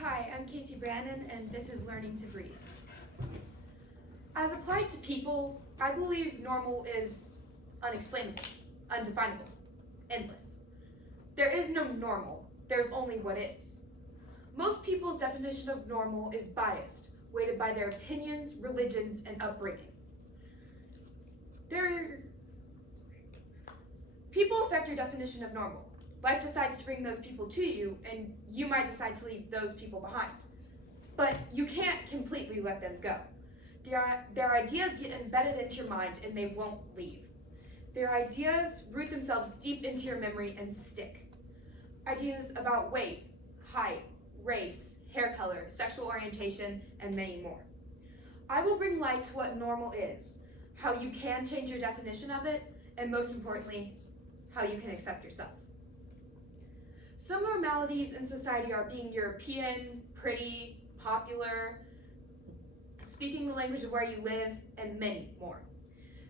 Hi, I'm Kacie Brannen, and this is Learning to Breathe. As applied to people, I believe normal is unexplainable, undefinable, endless. There is no normal, there's only what is. Most people's definition of normal is biased, weighted by their opinions, religions, and upbringing. People affect your definition of normal. Life decides to bring those people to you, and you might decide to leave those people behind. But you can't completely let them go. Their ideas get embedded into your mind, and they won't leave. Their ideas root themselves deep into your memory and stick. Ideas about weight, height, race, hair color, sexual orientation, and many more. I will bring light to what normal is, how you can change your definition of it, and most importantly, how you can accept yourself. Some normalities in society are being European, pretty, popular, speaking the language of where you live, and many more.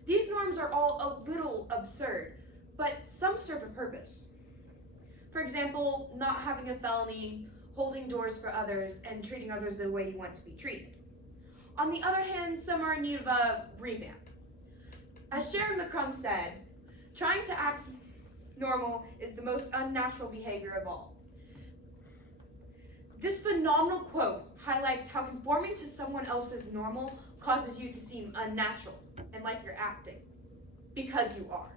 These norms are all a little absurd, but some serve a purpose. For example, not having a felony, holding doors for others, and treating others the way you want to be treated. On the other hand, some are in need of a revamp. As Sharon McCrum said, trying to act normal is the most unnatural behavior of all. This phenomenal quote highlights how conforming to someone else's normal causes you to seem unnatural and like you're acting, because you are.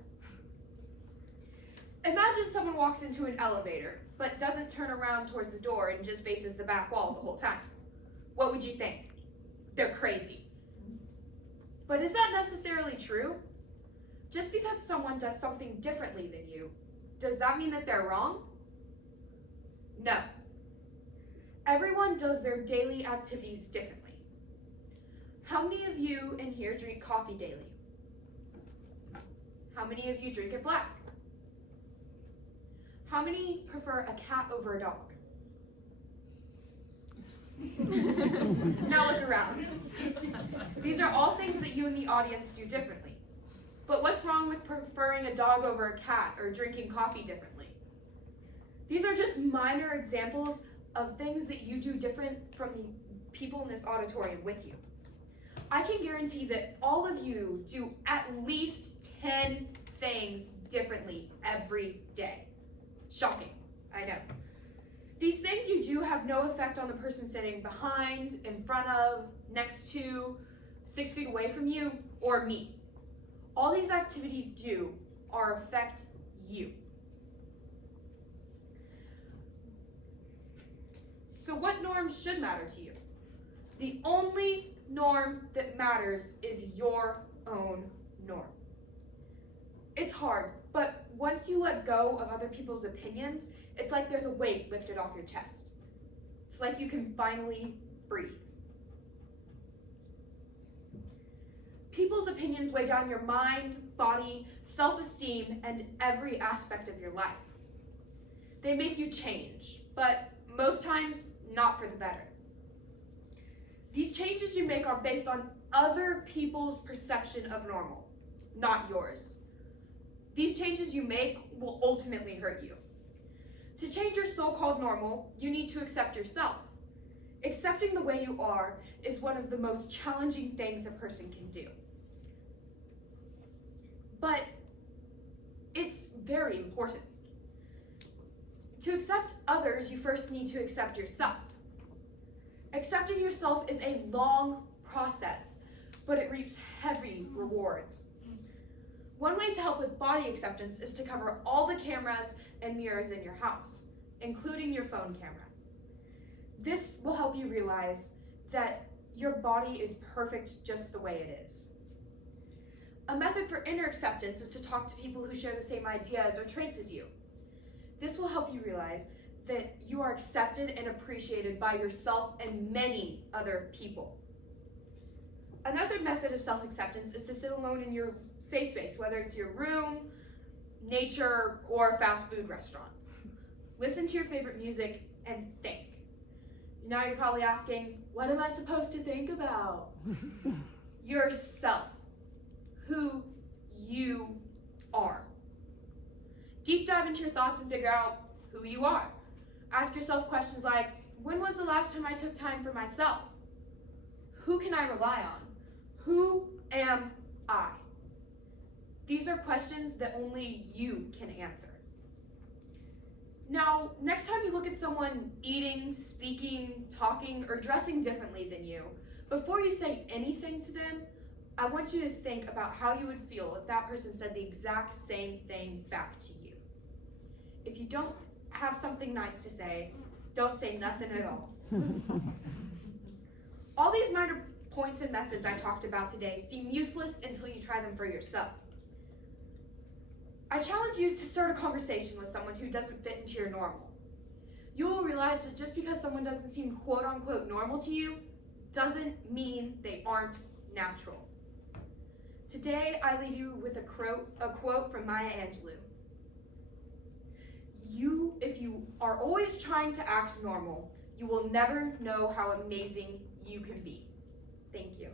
Imagine someone walks into an elevator, but doesn't turn around towards the door and just faces the back wall the whole time. What would you think? They're crazy. But is that necessarily true? Just because someone does something differently than you, does that mean that they're wrong? No. Everyone does their daily activities differently. How many of you in here drink coffee daily? How many of you drink it black? How many prefer a cat over a dog? Now look around. These are all things that you in the audience do differently. But what's wrong with preferring a dog over a cat or drinking coffee differently? These are just minor examples of things that you do different from the people in this auditorium with you. I can guarantee that all of you do at least 10 things differently every day. Shocking, I know. These things you do have no effect on the person sitting behind, in front of, next to, 6 feet away from you, or me. All these activities do are affect you. So what norms should matter to you? The only norm that matters is your own norm. It's hard, but once you let go of other people's opinions, it's like there's a weight lifted off your chest. It's like you can finally breathe. People's opinions weigh down your mind, body, self-esteem, and every aspect of your life. They make you change, but most times not for the better. These changes you make are based on other people's perception of normal, not yours. These changes you make will ultimately hurt you. To change your so-called normal, you need to accept yourself. Accepting the way you are is one of the most challenging things a person can do. But it's very important. To accept others, you first need to accept yourself. Accepting yourself is a long process, but it reaps heavy rewards. One way to help with body acceptance is to cover all the cameras and mirrors in your house, including your phone camera. This will help you realize that your body is perfect just the way it is. A method for inner acceptance is to talk to people who share the same ideas or traits as you. This will help you realize that you are accepted and appreciated by yourself and many other people. Another method of self-acceptance is to sit alone in your safe space, whether it's your room, nature, or a fast food restaurant. Listen to your favorite music and think. Now you're probably asking, what am I supposed to think about? Yourself, who you are. Deep dive into your thoughts and figure out who you are. Ask yourself questions like, When was the last time I took time for myself? Who can I rely on? Who am I? These are questions that only you can answer. Now, next time you look at someone eating, speaking, talking, or dressing differently than you, before you say anything to them, I want you to think about how you would feel if that person said the exact same thing back to you. If you don't have something nice to say, don't say nothing at all. All these minor points and methods I talked about today seem useless until you try them for yourself. I challenge you to start a conversation with someone who doesn't fit into your normal. You will realize that just because someone doesn't seem quote-unquote normal to you, doesn't mean they aren't natural. Today, I leave you with a quote from Maya Angelou. If you are always trying to act normal, you will never know how amazing you can be. Thank you.